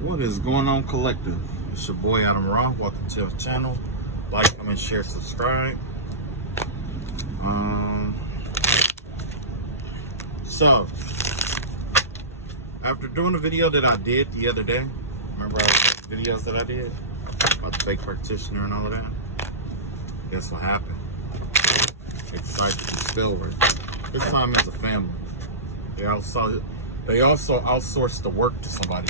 What is going on, collective? It's your boy Adam Raw. Welcome to the channel. Like, comment, share, subscribe. So after doing the video that I did the other day, remember all the videos that I did about the fake practitioner and all of that? Guess what happened? Excited to spell work. This time it's a family. They also outsourced the work to somebody.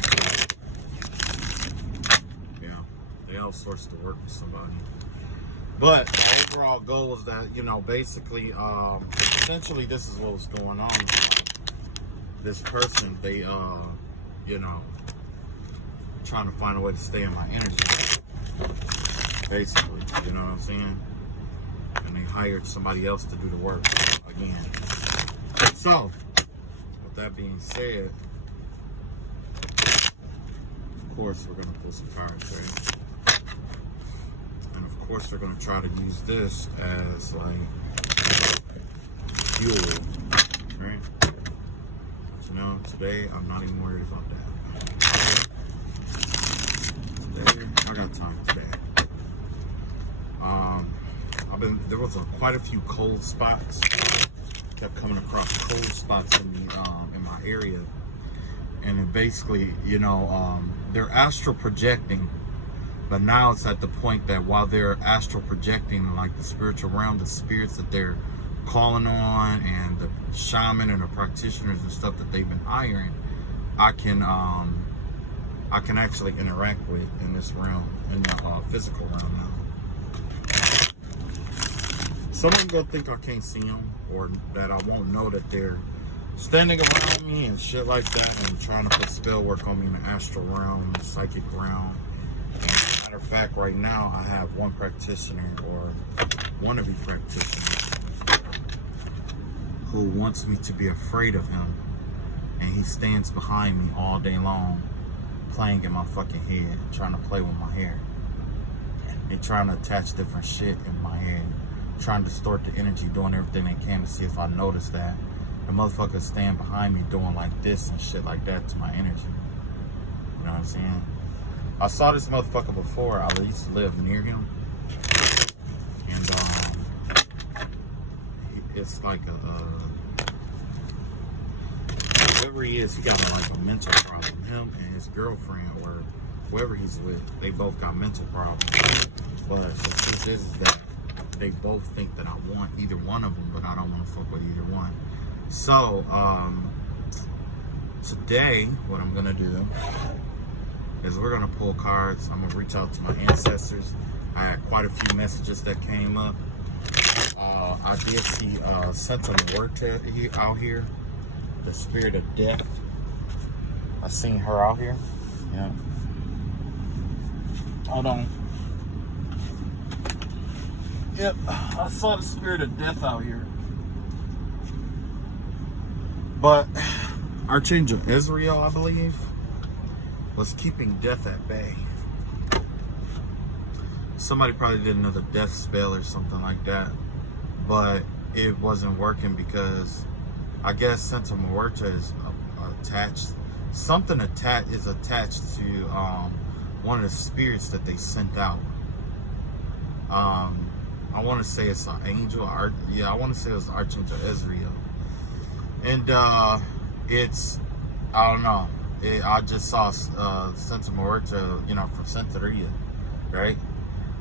They outsourced the work to somebody. But the overall goal is that, basically, essentially this is what was going on. This person, they, trying to find a way to stay in my energy. Basically, you know what I'm saying? And they hired somebody else to do the work again. So, with that being said, of course we're going to pull some cards, right? And of course they're going to try to use this as like fuel, right? But today I'm not even worried about that. Today, I got time today. There was quite a few cold spots. Kept coming across cold spots in my area. And it basically, they're astral projecting. But now it's at the point that while they're astral projecting, like the spiritual realm, the spirits that they're calling on, and the shaman and the practitioners and stuff that they've been hiring, I can actually interact with in this realm, in the physical realm now. Some of them gonna think I can't see them, or that I won't know that they're standing around me and shit like that, and trying to put spell work on me in the astral realm, the psychic realm. Matter of fact, right now I have one practitioner, or wannabe practitioner, who wants me to be afraid of him, and he stands behind me all day long, playing in my fucking head, trying to play with my hair, and trying to attach different shit in my head, trying to distort the energy, doing everything they can to see if I notice that the motherfuckers stand behind me doing like this and shit like that to my energy. You know what I'm saying? I saw this motherfucker before. I used to live near him, and it's like whoever he is, he got like a mental problem. Him and his girlfriend, or whoever he's with, they both got mental problems. But the truth is that they both think that I want either one of them, but I don't want to fuck with either one. So today, what I'm gonna do is we're gonna pull cards. I'm gonna reach out to my ancestors. I had quite a few messages that came up. I did see Santa Muerta out here, the spirit of death. I seen her out here. Yeah. Hold on. Yep, I saw the spirit of death out here. But Archangel Israel, I believe, was keeping death at bay. Somebody probably did another death spell or something like that, but it wasn't working because I guess Santa Muerta is attached. Something is attached to one of the spirits that they sent out. I want to say it's an angel. I want to say it was Archangel Israel, and it's, I don't know. I just saw Santa Muerta, from Santeria, right?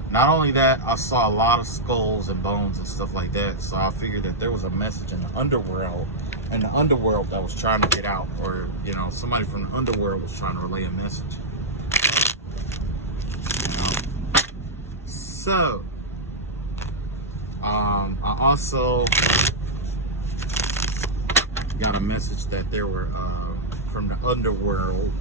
Not only that, I saw a lot of skulls and bones and stuff like that. So I figured that there was a message in the underworld, that was trying to get out, or somebody from the underworld was trying to relay a message. So I also got a message that there were from the underworld.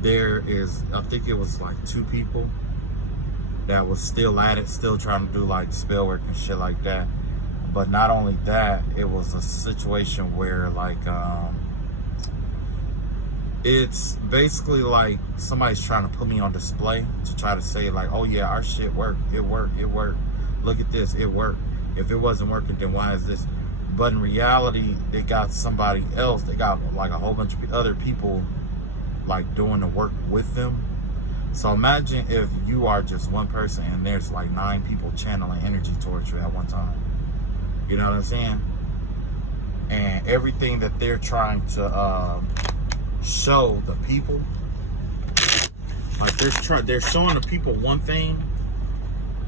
There is, I think it was like 2 people that was still at it, still trying to do like spell work and shit like that. But not only that, it was a situation where like it's basically like somebody's trying to put me on display to try to say like, oh yeah, our shit worked, it worked, look at this, it worked. If it wasn't working, then why is this? But in reality, they got somebody else. They got like a whole bunch of other people like doing the work with them. So imagine if you are just one person and there's like 9 people channeling energy towards you at one time. You know what I'm saying? And everything that they're trying to show the people, like they're showing the people one thing,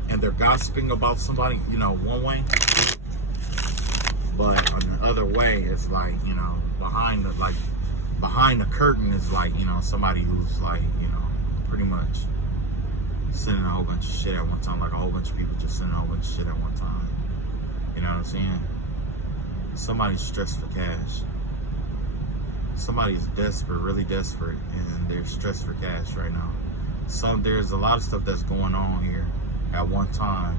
and they're gossiping about somebody, you know, one way. But on the other way, it's like, you know, behind the curtain is like, you know, somebody who's like, you know, pretty much sending a whole bunch of shit at one time, like a whole bunch of people just sending a whole bunch of shit at one time. You know what I'm saying? Somebody's stressed for cash. Somebody is desperate, really desperate, and they're stressed for cash right now. So there's a lot of stuff that's going on here at one time,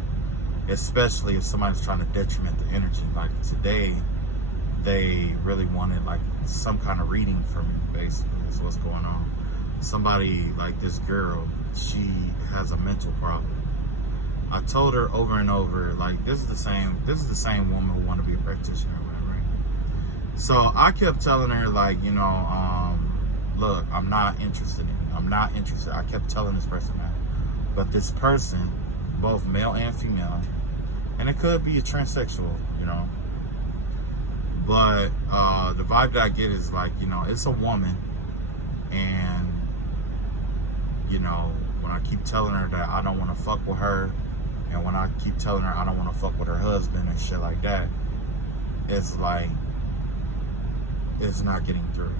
especially if somebody's trying to detriment the energy. Like today, they really wanted like some kind of reading from me, basically. That's what's going on. Somebody, like this girl, she has a mental problem. I told her over and over, like, this is the same woman who wanted to be a practitioner, right? So I kept telling her, like, you know, look, I'm not interested. I kept telling this person that. But this person, both male and female, and it could be a transsexual, you know. But the vibe that I get is like, you know, it's a woman, and you know, when I keep telling her that I don't want to fuck with her, and when I keep telling her I don't want to fuck with her husband and shit like that, it's like, it's not getting through.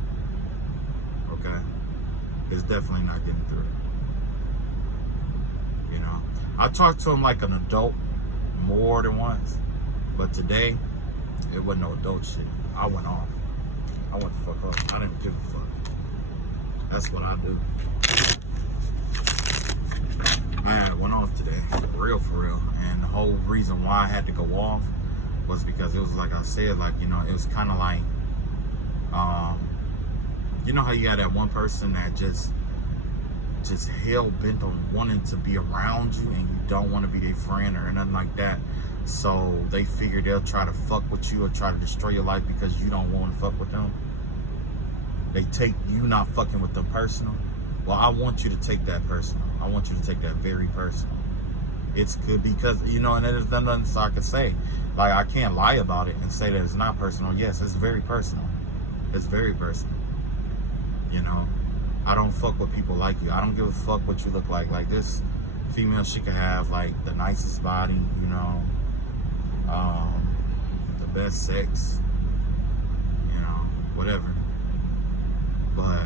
Okay? It's definitely not getting through. You know? I talked to him like an adult more than once, but today, it wasn't no adult shit. I went off. I went the fuck up. I didn't give a fuck. That's what I do. Man, I went off today, for real. And the whole reason why I had to go off was because it was like I said, like, you know, it was kind of like, you know how you got that one person that just hell bent on wanting to be around you, and you don't want to be their friend or nothing like that. So they figure they'll try to fuck with you or try to destroy your life because you don't want to fuck with them. They take you not fucking with them personal. Well, I want you to take that personal. I want you to take that very personal. It's good because, you know, and there's nothing so I can say. Like, I can't lie about it and say that it's not personal. Yes, it's very personal. It's very personal. You know, I don't fuck with people like you. I don't give a fuck what you look like. Like, this female, she could have, like, the nicest body, you know, the best sex, you know, whatever. But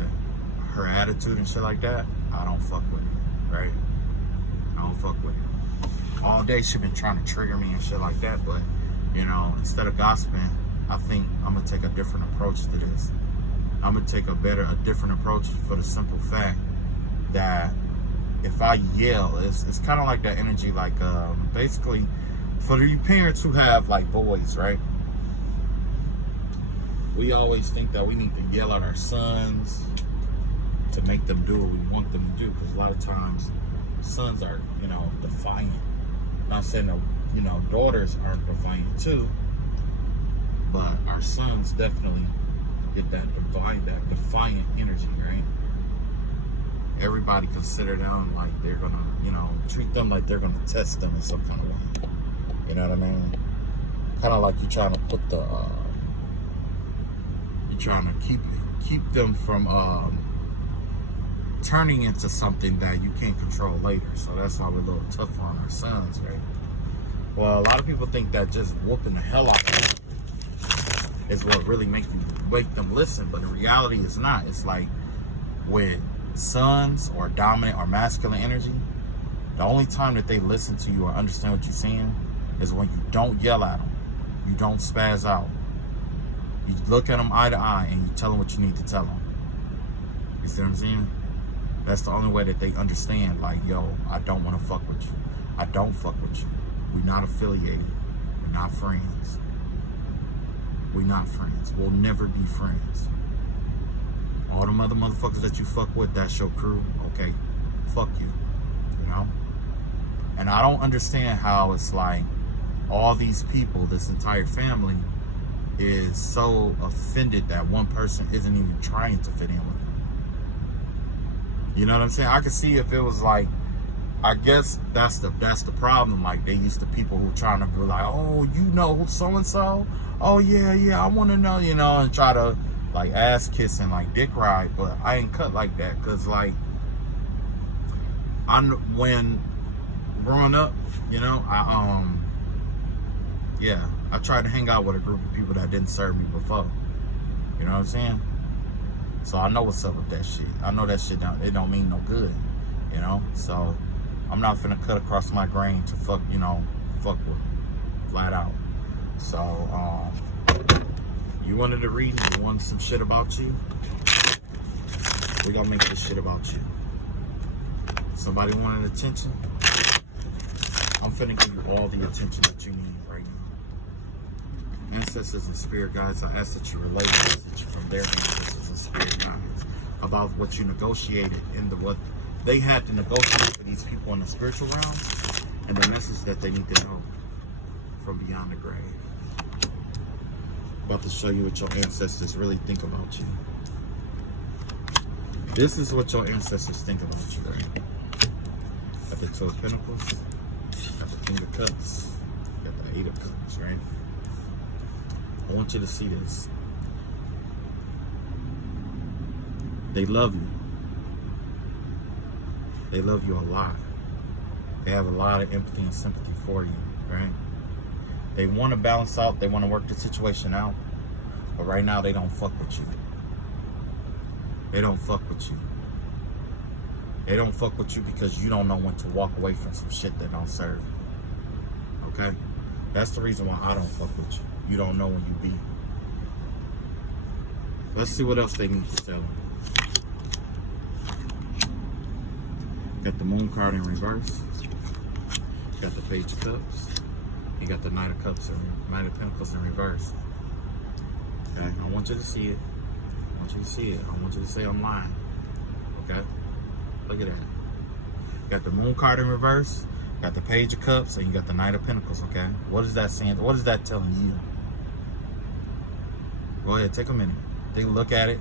her attitude and shit like that, I don't fuck with it, right? I don't fuck with it. All day she been trying to trigger me and shit like that, but, you know, instead of gossiping, I think I'm gonna take a different approach to this. I'm gonna take a different approach for the simple fact that if I yell, it's kind of like that energy, like basically for the parents who have like boys, right? We always think that we need to yell at our sons to make them do what we want them to do, because a lot of times sons are, you know, defiant. Not saying that, you know, daughters aren't defiant too, but our sons definitely get that defiant energy, right? Everybody consider them like they're gonna, you know, treat them like they're gonna test them in some kind of way. You know what I mean? Kind of like you're trying to put the, you're trying to keep them from turning into something that you can't control later. So that's why we're a little tougher on our sons, right? Well, a lot of people think that just whooping the hell out of them is what really make them listen, but in reality it's not. It's like with sons or dominant or masculine energy, the only time that they listen to you or understand what you're saying is when you don't yell at them, you don't spaz out, you look at them eye to eye and you tell them what you need to tell them. You see what I'm saying? That's the only way that they understand, like, yo, I don't want to fuck with you. I don't fuck with you. We're not affiliated. We're not friends. We're not friends. We'll never be friends. All them other motherfuckers that you fuck with, that's your crew. Okay, fuck you. You know? And I don't understand how it's like all these people, this entire family, is so offended that one person isn't even trying to fit in with them. You know what I'm saying? I could see if it was like, I guess that's the problem. Like, they used to people who trying to be like, oh, you know who so and so? Oh yeah, I want to know, you know, and try to like ass kiss and like dick ride. But I ain't cut like that, cause like when growing up, you know, I tried to hang out with a group of people that didn't serve me before. You know what I'm saying? So I know what's up with that shit. I know that shit don't mean no good, you know? So I'm not finna cut across my grain to fuck with them, flat out. So, you wanted to read and you wanted some shit about you? We gonna make this shit about you. Somebody wanted attention? I'm finna give you all the attention that you need right now. Ancestors and spirit guides, I ask that you relay the message from their ancestors and spirit guides about what you negotiated and what they had to negotiate for these people in the spiritual realm, and the message that they need to know from beyond the grave. About to show you what your ancestors really think about you. This is what your ancestors think about you, right? Got the Two of Pentacles, got the King of Cups, got the Eight of Cups, right? I want you to see this. They love you. They love you a lot. They have a lot of empathy and sympathy for you, right? They want to balance out. They want to work the situation out. But right now, they don't fuck with you. They don't fuck with you. They don't fuck with you because you don't know when to walk away from some shit that don't serve you. Okay? That's the reason why I don't fuck with you. You don't know when you be. Let's see what else they need to tell them. Got the Moon card in reverse. Got the Page of Cups. You got the Knight of Cups and Knight of Pentacles in reverse. Okay, I want you to see it. I want you to see it. I want you to say I'm lying. Okay? Look at that. You got the Moon card in reverse. Got the Page of Cups, and you got the Knight of Pentacles, okay? What is that saying? What is that telling you? Go ahead, take a minute. Take a look at it.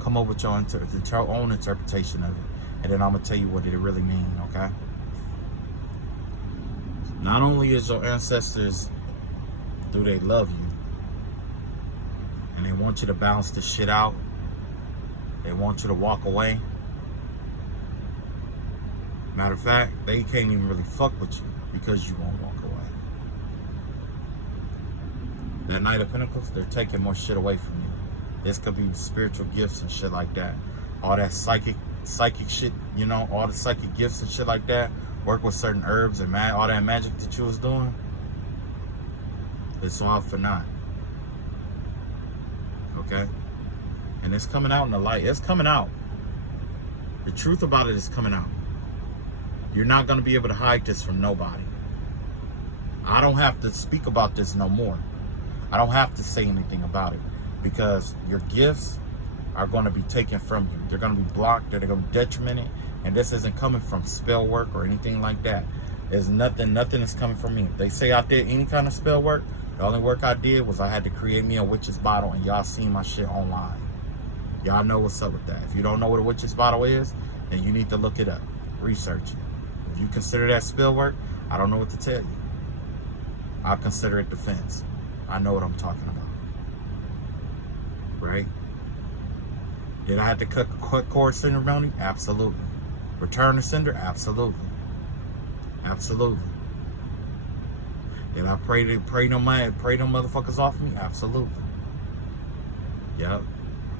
Come up with your own interpretation of it. And then I'm going to tell you what it really means, okay? Not only is your ancestors, do they love you, and they want you to balance this shit out. They want you to walk away. Matter of fact, they can't even really fuck with you because you won't walk away. That Knight of Pentacles, they're taking more shit away from you. This could be spiritual gifts and shit like that. All that psychic shit, you know, all the psychic gifts and shit like that. Work with certain herbs and all that magic that you was doing. It's all for naught. Okay? And it's coming out in the light. It's coming out. The truth about it is coming out. You're not going to be able to hide this from nobody. I don't have to speak about this no more. I don't have to say anything about it because your gifts are going to be taken from you. They're going to be blocked. They're going to be detrimented. And this isn't coming from spell work or anything like that. There's nothing is coming from me. They say I did any kind of spell work. The only work I did was I had to create me a witch's bottle, and y'all seen my shit online. Y'all know what's up with that. If you don't know what a witch's bottle is, then you need to look it up. Research it. If you consider that spell work, I don't know what to tell you. I consider it defense. I know what I'm talking about. Right? Did I have to cut cord ceremony? Absolutely. Return to sender? Absolutely. Absolutely. Did I pray them motherfuckers off me? Absolutely. Yep.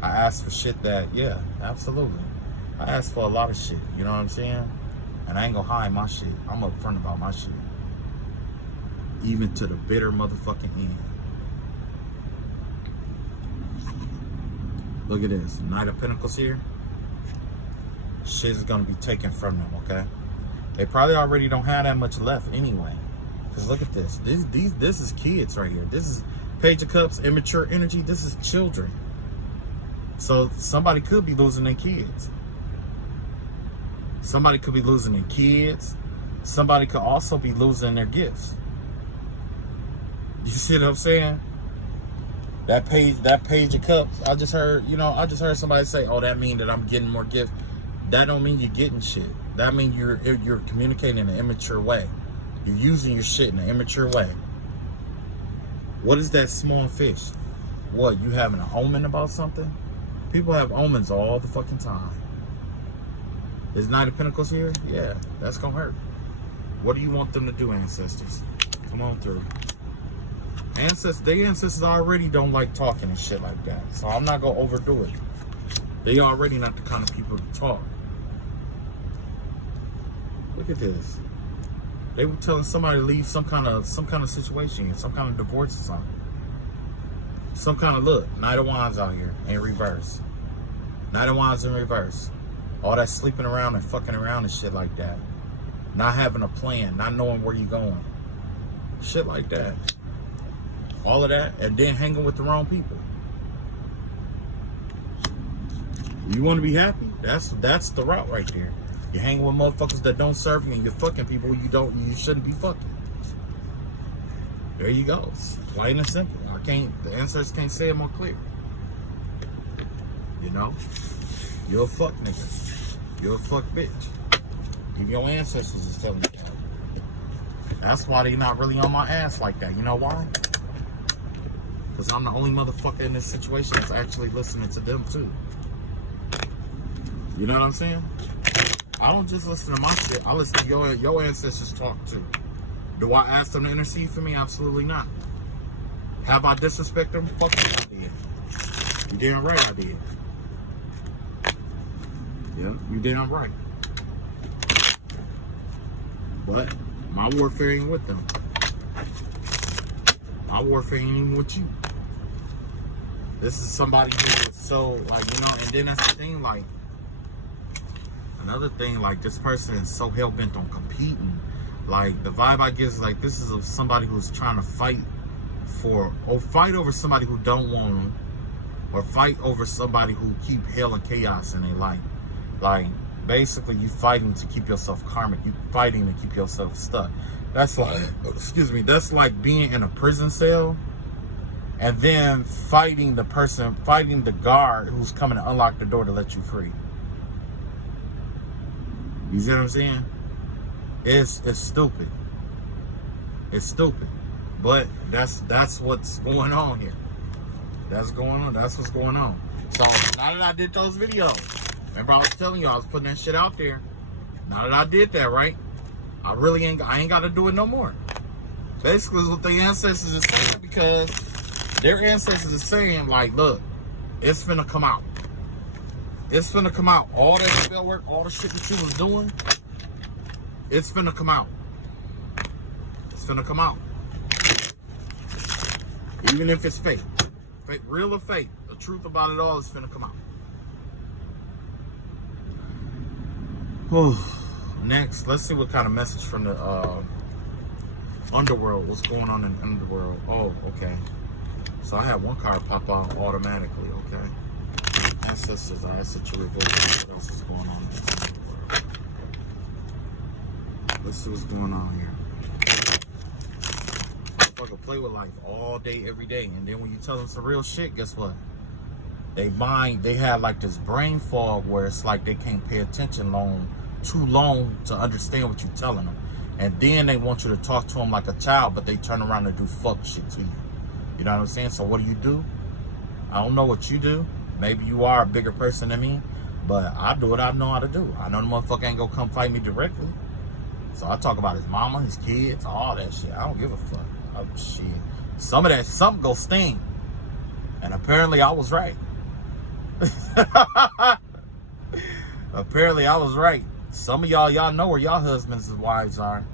I asked for shit that, yeah, absolutely. I asked for a lot of shit, you know what I'm saying? And I ain't gonna hide my shit. I'm upfront about my shit. Even to the bitter motherfucking end. Look at this. Knight of Pentacles here. Shit is gonna be taken from them, okay? They probably already don't have that much left anyway. Because look at this. This is kids right here. This is Page of Cups, immature energy. This is children. So somebody could be losing their kids. Somebody could be losing their kids. Somebody could also be losing their gifts. You see what I'm saying? That page of cups. I just heard somebody say, "Oh, that mean that I'm getting more gifts." That don't mean you're getting shit. That mean you're communicating in an immature way. You're using your shit in an immature way. What is that small fish? What, you having an omen about something? People have omens all the fucking time. Is Knight of Pentacles here? Yeah, that's gonna hurt. What do you want them to do, ancestors? Come on through. Ancestors already don't like talking and shit like that. So I'm not gonna overdo it. They already not the kind of people to talk. Look at this. They were telling somebody to leave some kind of situation, some kind of divorce or something. Some kind of look. Knight of Wands out here in reverse. Knight of Wands in reverse. All that sleeping around and fucking around and shit like that. Not having a plan, not knowing where you're going. Shit like that. All of that, and then hanging with the wrong people. You want to be happy? That's the route right there. You're hanging with motherfuckers that don't serve you, and you're fucking people you shouldn't be fucking. There you go. It's plain and simple. The answers can't say it more clear. You know? You're a fuck nigga. You're a fuck bitch. Even your ancestors is telling you that. That's why they not really on my ass like that. You know why? Because I'm the only motherfucker in this situation that's actually listening to them too. You know what I'm saying? I don't just listen to my shit. I listen to your ancestors talk too. Do I ask them to intercede for me? Absolutely not. Have I disrespected them? Fuck you, I did. You damn right I did. Yeah, you damn right. But my warfare ain't with them. My warfare ain't even with you. This is somebody who is so, like, you know, and then that's the thing, like, another thing, like, this person is so hell-bent on competing. Like, the vibe I get is, like, this is somebody who's trying to fight over somebody who don't want them, or fight over somebody who keep hell and chaos in their life. Like, basically, you fighting to keep yourself karmic. You fighting to keep yourself stuck. That's like, that's like being in a prison cell and then fighting the guard who's coming to unlock the door to let you free. You see what I'm saying? It's stupid. It's stupid. But that's what's going on here. That's going on. That's what's going on. So now that I did those videos, remember I was telling you I was putting that shit out there. Now that I did that, right? I ain't got to do it no more. Basically, is what the ancestors are saying, because their ancestors are saying, like, look, it's finna come out. It's finna come out. All that spell work, all the shit that you was doing, it's finna come out. It's finna come out. Even if it's fake. Fake, real or fake, the truth about it all is finna come out. Next, let's see what kind of message from the underworld. What's going on in the underworld? Oh, okay. So I had one card pop out automatically, okay? Ancestors, I asked that you revoke. What else is going on in the underworld? Let's see what's going on here. Motherfucker play with life all day, every day. And then when you tell them some real shit, guess what? They have like this brain fog where it's like they can't pay attention too long to understand what you're telling them. And then they want you to talk to them like a child, but they turn around and do fuck shit to you. You know what I'm saying? So what do? I don't know what you do. Maybe you are a bigger person than me, but I do what I know how to do. I know the motherfucker ain't gonna come fight me directly. So I talk about his mama, his kids, all that shit. I don't give a fuck. Oh, shit. Something go sting. And apparently I was right. Apparently I was right. Some of y'all know where y'all husbands and wives are.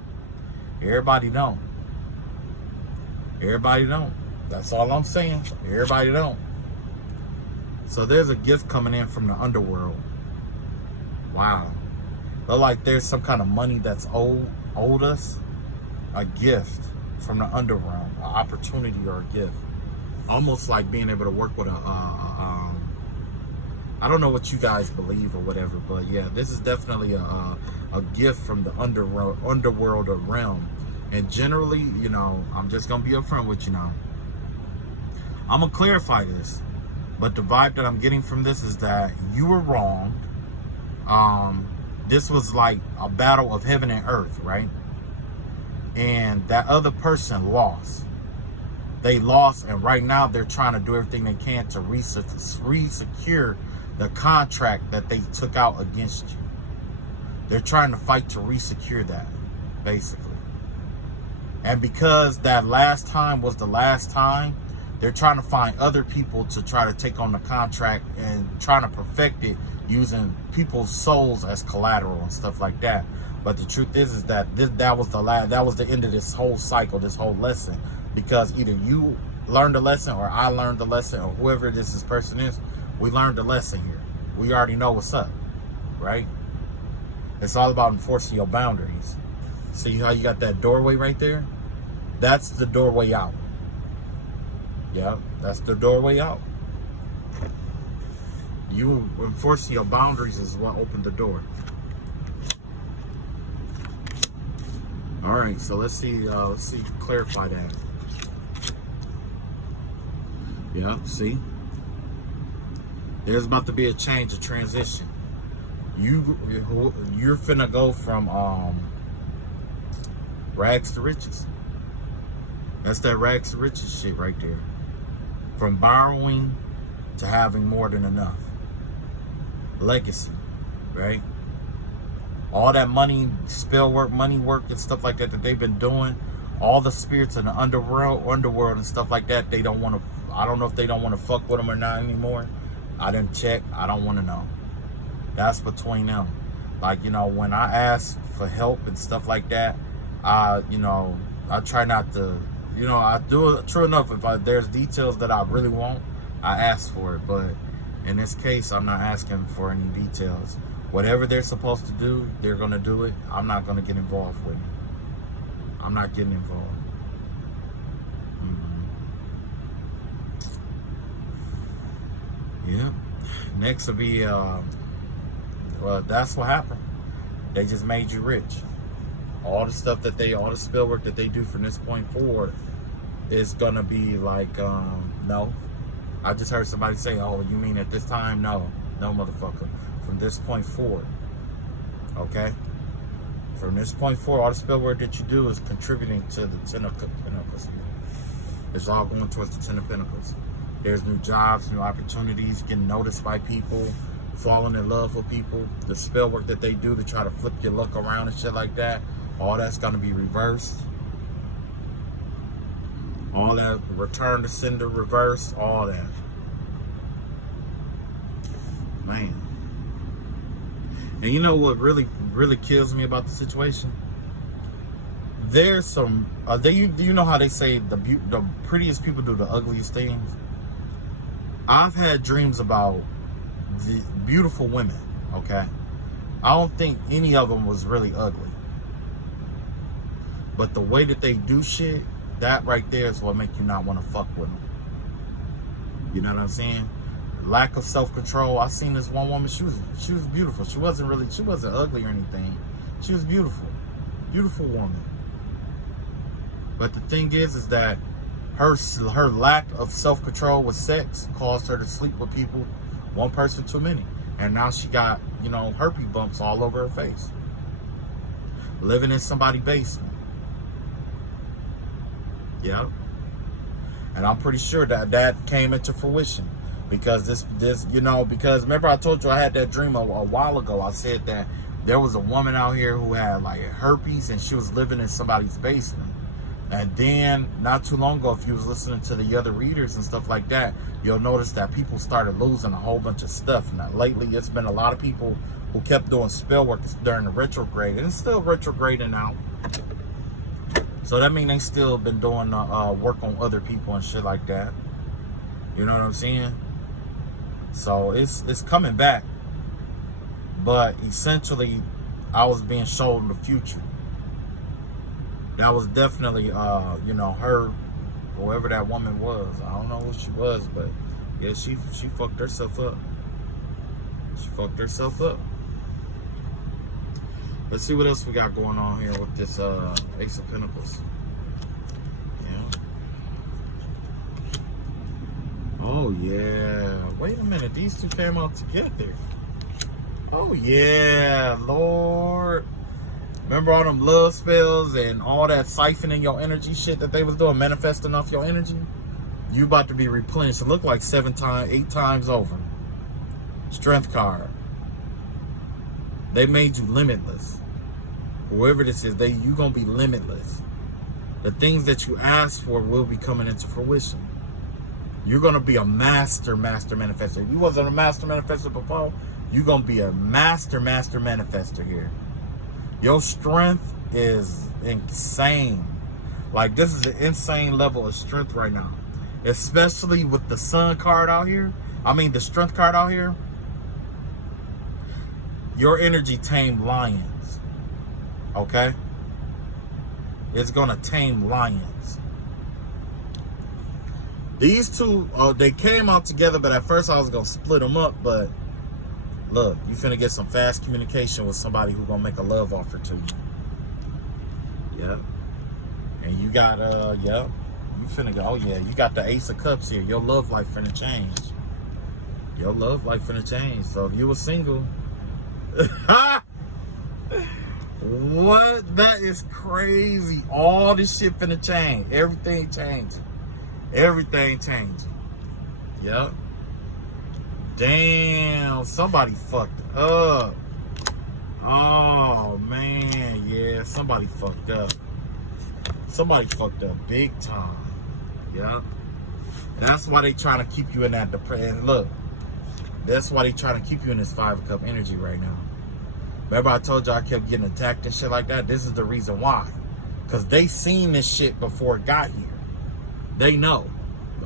Everybody don't. Everybody don't. That's all I'm saying. Everybody don't. So there's a gift coming in from the underworld. Wow. Look like there's some kind of money that's owed us. A gift from the underworld. An opportunity or a gift. Almost like being able to work with I don't know what you guys believe or whatever, but yeah, this is definitely a gift from the underworld or realm. And generally, you know, I'm just gonna be upfront with you now. I'm gonna clarify this, but the vibe that I'm getting from this is that you were wrong. This was like a battle of heaven and earth, right? And that other person lost. They lost, and right now they're trying to do everything they can to re-secure the contract that they took out against you. They're trying to fight to re-secure that, basically. And because that last time was the last time, they're trying to find other people to try to take on the contract and trying to perfect it using people's souls as collateral and stuff like that. But the truth is that that was the end of this whole cycle, this whole lesson. Because either you learned a lesson or I learned the lesson, or whoever this person is, we learned the lesson here. We already know what's up, right? It's all about enforcing your boundaries. See how you got that doorway right there? That's the doorway out. Yeah, that's the doorway out. You enforcing your boundaries is what opened the door. All right, so let's see, clarify that. Yeah, see? There's about to be a change, a transition. You're finna go from rags to riches. That's that rags to riches shit right there. From borrowing to having more than enough. Legacy, right? All that money, spell work, money work and stuff like that they've been doing, all the spirits in the underworld and stuff like that, they don't want to, I don't know if they don't want to fuck with them or not anymore. I didn't check. I don't want to know. That's between them. Like, when I ask for help and stuff like that, I try not to, I do it. True enough, if there's details that I really want, I ask for it. But in this case, I'm not asking for any details. Whatever they're supposed to do, they're going to do it. I'm not going to get involved with it. I'm not getting involved. Yeah. Next will be, well, that's what happened. They just made you rich. All the stuff all the spell work that they do from this point forward is going to be like, no. I just heard somebody say, oh, you mean at this time? No, motherfucker. From this point forward, okay? From this point forward, all the spell work that you do is contributing to the Ten of Pentacles. It's all going towards the Ten of Pentacles. There's new jobs, new opportunities, getting noticed by people, falling in love with people. The spell work that they do to try to flip your luck around and shit like that, all that's going to be reversed. All that return to sender, reverse, all that. Man. And you know what really, really kills me about the situation? There's some, do you know how they say the prettiest people do the ugliest things? I've had dreams about the beautiful women, okay? I don't think any of them was really ugly. But the way that they do shit, that right there is what make you not want to fuck with them. You know what I'm saying? Lack of self-control. I seen this one woman, she was beautiful. She wasn't ugly or anything. She was beautiful. Beautiful woman. But the thing is that her lack of self-control with sex caused her to sleep with people, one person too many. And now she got, herpes bumps all over her face. Living in somebody's basement. Yep. And I'm pretty sure that came into fruition. Because because remember I told you I had that dream a while ago. I said that there was a woman out here who had like herpes and she was living in somebody's basement. And then not too long ago, if you was listening to the other readers and stuff like that, you'll notice that people started losing a whole bunch of stuff. Now lately it's been a lot of people who kept doing spell work during the retrograde, and it's still retrograding now. So that means they still been doing work on other people and shit like that. You know what I'm saying? So it's coming back. But essentially, I was being shown the future. That was definitely, her, whoever that woman was. I don't know who she was, but yeah, she fucked herself up. She fucked herself up. Let's see what else we got going on here with this Ace of Pentacles. Yeah. Oh, yeah. Wait a minute. These two came out together. Oh, yeah, Lord. Remember all them love spells and all that siphoning your energy shit that they was doing, manifesting off your energy? You about to be replenished. It looked like 8 times over. Strength card. They made you limitless. Whoever this is, you gonna be limitless. The things that you ask for will be coming into fruition. You're gonna be a master manifester. You wasn't a master manifester before. You're gonna be a master manifester here. Your strength is insane. Like, this is an insane level of strength right now. Especially with the sun card out here. I mean, the strength card out here. Your energy tamed lions. Okay? It's gonna tame lions. These two, they came out together, but at first I was gonna split them up, but look, you finna get some fast communication with somebody who's gonna make a love offer to you. Yep. And you got, yep. You finna go, oh yeah, you got the Ace of Cups here. Your love life finna change. Your love life finna change. So if you were single, what? That is crazy. All this shit finna change. Everything changing. Everything changing. Yep. Damn, somebody fucked up. Oh, man, yeah, somebody fucked up. Somebody fucked up big time. Yeah. That's why they trying to keep you in that depression. Look, that's why they trying to keep you in this 5 of Cup energy right now. Remember I told you I kept getting attacked and shit like that? This is the reason why. Because they seen this shit before it got here. They know.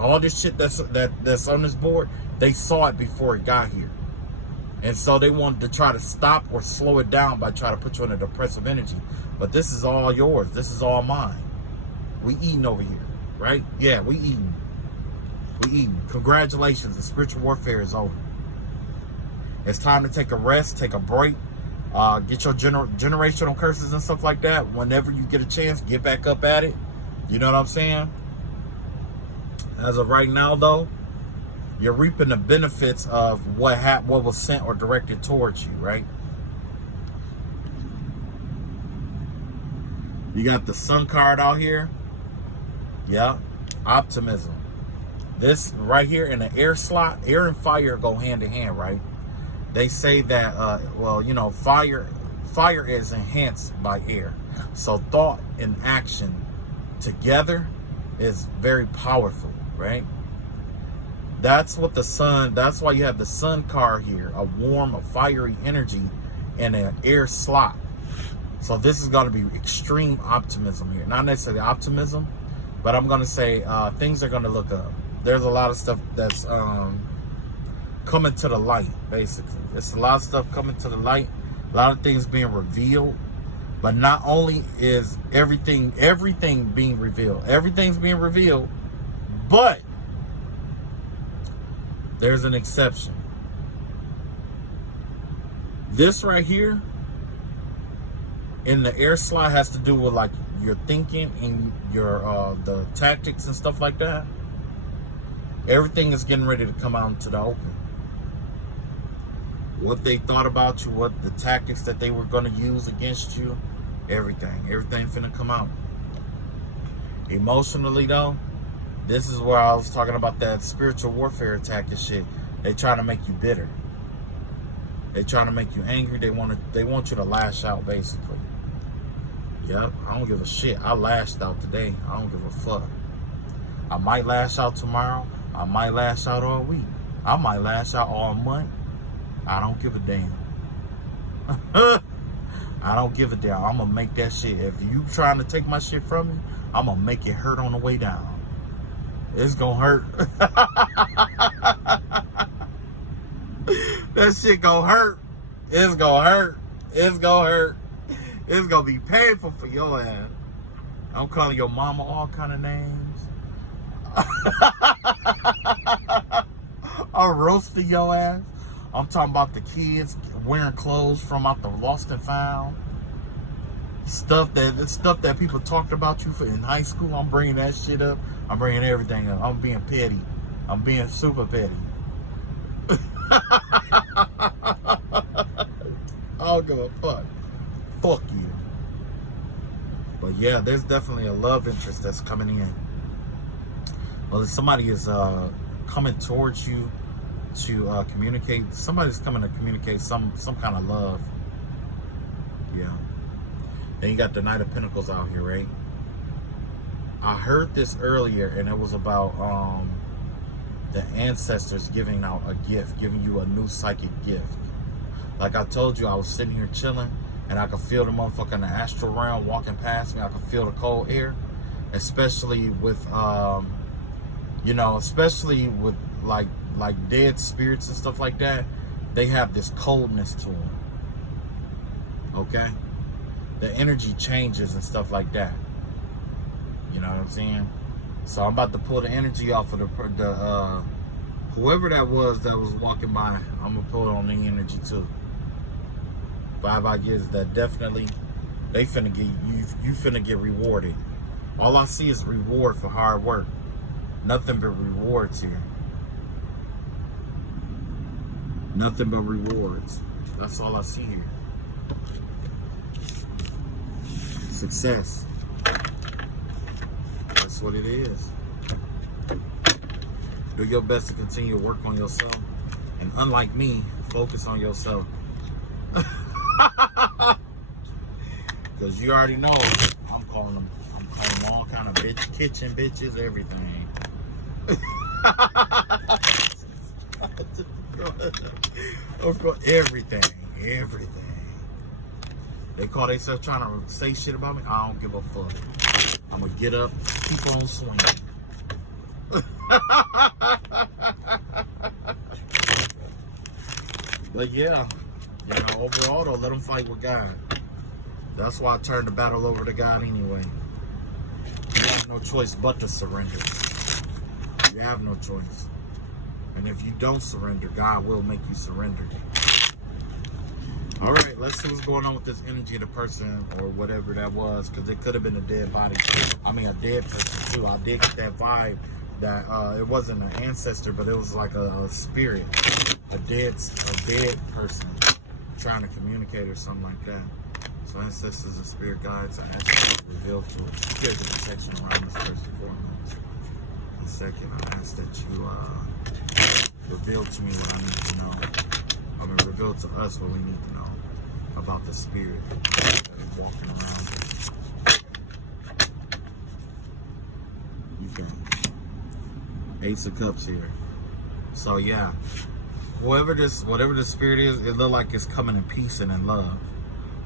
All this shit that's on this board, they saw it before it got here. And so they wanted to try to stop or slow it down by trying to put you in a depressive energy. But this is all yours. This is all mine. We eating over here, right? Yeah, we eating. We eating. Congratulations, the spiritual warfare is over. It's time to take a rest, take a break. Get your generational curses and stuff like that. Whenever you get a chance, get back up at it. You know what I'm saying? As of right now, though, you're reaping the benefits of what was sent or directed towards you, right? You got the Sun card out here. Yeah, optimism. This right here in the air slot, air and fire go hand in hand, right? They say that, well, you know, fire is enhanced by air. So thought and action together is very powerful, right? That's what the sun, that's why you have the Sun card here, a warm, a fiery energy in an air slot. So this is going to be extreme optimism here. Not necessarily optimism, but I'm going to say things are going to look up. There's a lot of stuff that's coming to the light, basically. There's a lot of stuff coming to the light, a lot of things being revealed. But not only is everything being revealed, everything's being revealed, but there's an exception. This right here in the air slot has to do with like your thinking and your the tactics and stuff like that. Everything is getting ready to come out into the open. What they thought about you, what the tactics that they were going to use against you, everything finna come out. Emotionally though, this is where I was talking about that spiritual warfare attack and shit. They trying to make you bitter. They trying to make you angry. They want you to lash out, basically. Yep, I don't give a shit. I lashed out today. I don't give a fuck. I might lash out tomorrow. I might lash out all week. I might lash out all month. I don't give a damn. I don't give a damn. I'm gonna make that shit. If you trying to take my shit from me, I'm gonna make it hurt on the way down. It's gonna hurt. That shit gonna hurt. It's gonna hurt. It's gonna hurt. It's gonna be painful for your ass. I'm calling your mama all kind of names. I'm roasting your ass. I'm talking about the kids wearing clothes from out the Lost and Found. Stuff that people talked about you for in high school. I'm bringing that shit up. I'm bringing everything up. I'm being petty. I'm being super petty. I'll give a fuck. Fuck you. But yeah, there's definitely a love interest that's coming in. Well, if somebody is coming towards you to communicate, somebody's coming to communicate some kind of love. Yeah. Then you got the Knight of Pentacles out here, right? I heard this earlier, and it was about the ancestors giving out a gift, giving you a new psychic gift. Like I told you, I was sitting here chilling, and I could feel the motherfucker in the astral realm walking past me. I could feel the cold air, especially with, you know, especially with like dead spirits and stuff like that. They have this coldness to them. Okay, the energy changes and stuff like that. You know what I'm saying? So I'm about to pull the energy off of the whoever that was walking by. I'm gonna pull on the energy too. Vibe I get is that definitely they finna get you finna get rewarded. All I see is reward for hard work. Nothing but rewards here. Nothing but rewards. That's all I see here. Success. That's what it is. Do your best to continue to work on yourself. And unlike me, focus on yourself. Because you already know, I'm calling them all kind of bitch, kitchen bitches, everything. Of course, everything. They call themselves trying to say shit about me. I don't give a fuck. I'm gonna get up, keep on swinging. But yeah, you know, overall though, let them fight with God. That's why I turned the battle over to God anyway. You have no choice but to surrender. You have no choice. And if you don't surrender, God will make you surrender. All right, let's see what's going on with this energy of the person or whatever that was, because it could have been a dead body. I mean, a dead person too. I did get that vibe that it wasn't an ancestor, but it was like a spirit, a dead person trying to communicate or something like that. So ancestors and spirit guides, I ask you to reveal to it. There's a protection around this person for me. In a second, I ask that you reveal to me what I need to know. I mean, reveal to us what we need to know about the spirit that is walking around here. You got Ace of Cups here. So yeah, whatever this spirit is, it look like it's coming in peace and in love.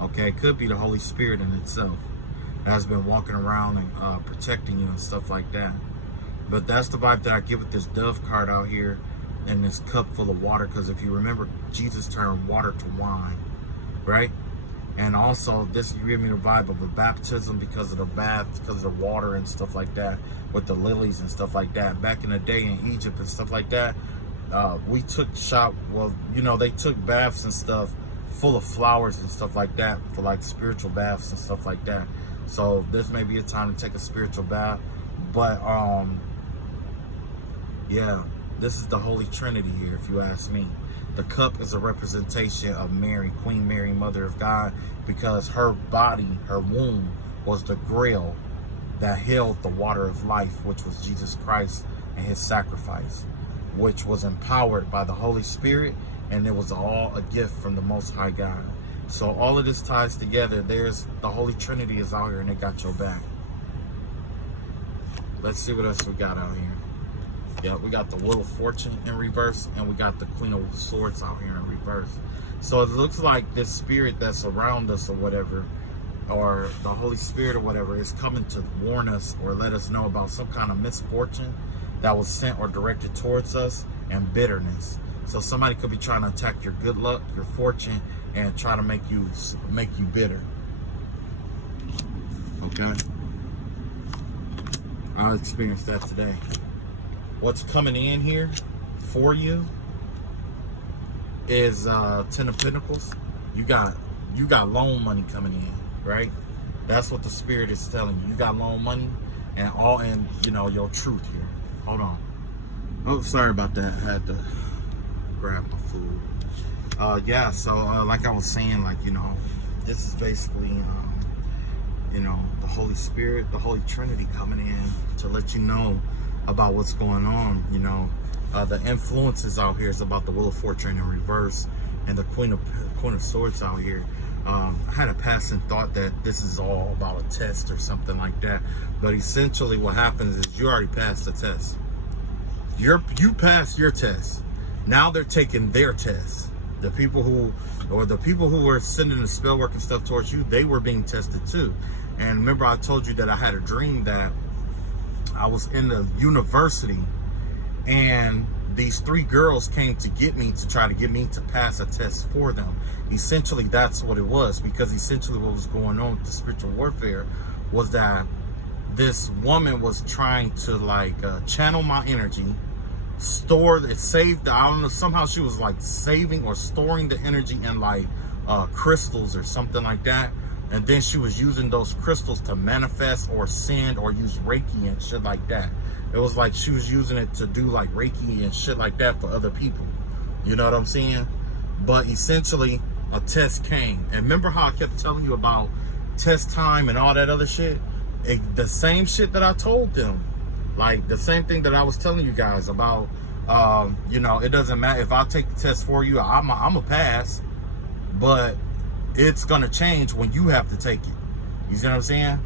Okay, it could be the Holy Spirit in itself that has been walking around and protecting you and stuff like that. But that's the vibe that I give with this Dove card out here and this cup full of water, because if you remember, Jesus turned water to wine, right? And also this give me the vibe of a baptism because of the bath, because of the water and stuff like that, with the lilies and stuff like that. Back in the day in Egypt and stuff like that, we took they took baths and stuff full of flowers and stuff like that for like spiritual baths and stuff like that. So this may be a time to take a spiritual bath. But yeah, this is the Holy Trinity here, if you ask me. The cup is a representation of Mary, Queen Mary, Mother of God, because her body, her womb, was the grail that held the water of life, which was Jesus Christ and his sacrifice, which was empowered by the Holy Spirit, and it was all a gift from the Most High God. So all of this ties together. There's the Holy Trinity is out here, and they got your back. Let's see what else we got out here. Yeah, we got the Wheel of Fortune in reverse, and we got the Queen of Swords out here in reverse. So it looks like this spirit that's around us or whatever, or the Holy Spirit or whatever, is coming to warn us or let us know about some kind of misfortune that was sent or directed towards us, and bitterness. So somebody could be trying to attack your good luck, your fortune, and try to make you bitter. Okay? I experienced that today. What's coming in here for you is Ten of Pentacles. You got loan money coming in, right? That's what the spirit is telling you. You got loan money and your truth here. Hold on. Oh, sorry about that. I had to grab my food. Yeah, so like I was saying, like, this is basically, the Holy Spirit, the Holy Trinity coming in to let you know about what's going on. The influences out here is about the Wheel of Fortune in reverse and the Queen of Swords out here. I had a passing thought that this is all about a test or something like that, but essentially what happens is you already passed the test. You passed your test. Now they're taking their test. The people who were sending the spell work and stuff towards you, they were being tested too. And remember, I told you that I had a dream that I was in the university and these 3 girls came to get me to try to get me to pass a test for them. Essentially, that's what it was, because essentially what was going on with the spiritual warfare was that this woman was trying to channel my energy, I don't know, somehow she was saving or storing the energy in crystals or something like that. And then she was using those crystals to manifest or send or use Reiki and shit like that. It was like she was using it to do Reiki and shit like that for other people. You know what I'm saying? But essentially, a test came. And remember how I kept telling you about test time and all that other shit? The same shit that I told them. The same thing that I was telling you guys about, it doesn't matter if I take the test for you, I'm a pass, but it's going to change when you have to take it. You see what I'm saying?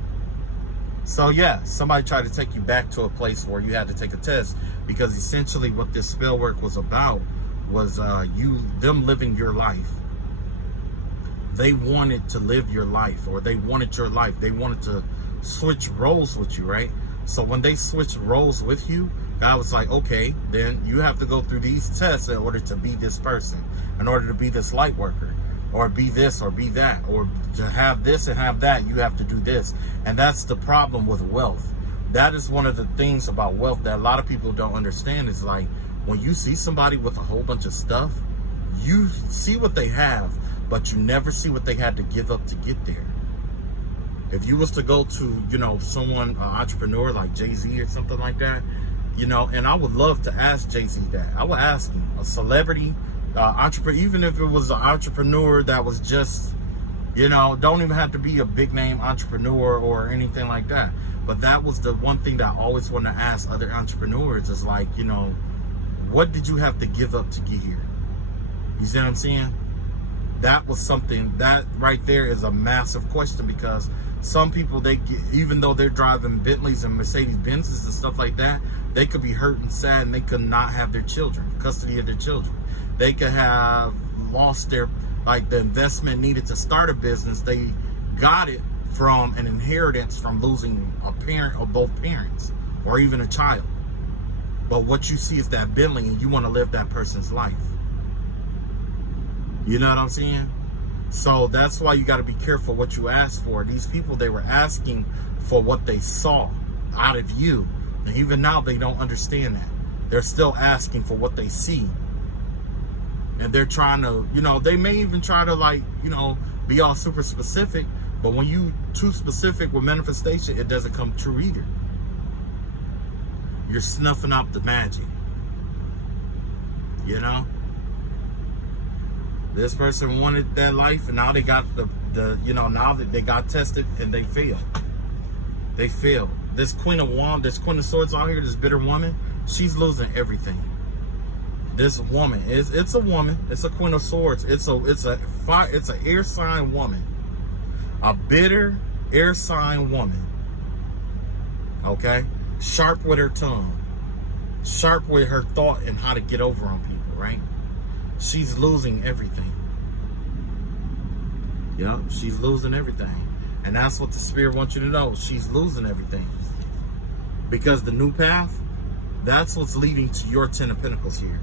So yeah, somebody tried to take you back to a place where you had to take a test, because essentially what this spell work was about was them living your life. They wanted to live your life, or they wanted your life. They wanted to switch roles with you, right? So when they switched roles with you, God was like, okay, then you have to go through these tests in order to be this person, in order to be this light worker, or be this or be that, or to have this and have that, you have to do this. And that's the problem with wealth. That is one of the things about wealth that a lot of people don't understand, is when you see somebody with a whole bunch of stuff, you see what they have, but you never see what they had to give up to get there. If you was to go to, someone, an entrepreneur like Jay-Z or something like that, and I would love to ask Jay-Z that. I would ask him, a celebrity entrepreneur, even if it was an entrepreneur that was just, don't even have to be a big name entrepreneur or anything like that. But that was the one thing that I always want to ask other entrepreneurs is what did you have to give up to get here? You see what I'm saying? That was something that right there is a massive question, because some people, even though they're driving Bentleys and Mercedes Benzes and stuff like that, they could be hurt and sad, and they could not have their children, custody of their children. They could have lost their, the investment needed to start a business. They got it from an inheritance from losing a parent or both parents, or even a child. But what you see is that Bentley, and you want to live that person's life. You know what I'm saying? So that's why you got to be careful what you ask for. These people, they were asking for what they saw out of you. And even now, they don't understand that. They're still asking for what they see. And they're trying to, they may even try to be all super specific. But when you too specific with manifestation, it doesn't come true either. You're snuffing out the magic. This person wanted that life, and now they got now that they got tested and they failed. They failed. This Queen of Swords out here, this bitter woman, she's losing everything. This woman it's a woman. It's a Queen of Swords. It's an air sign woman, a bitter air sign woman. Okay, sharp with her tongue, sharp with her thought and how to get over on people. Right? She's losing everything. Yep, she's losing everything. And that's what the Spirit wants you to know. She's losing everything. Because the new path, that's what's leading to your 10 of Pentacles here.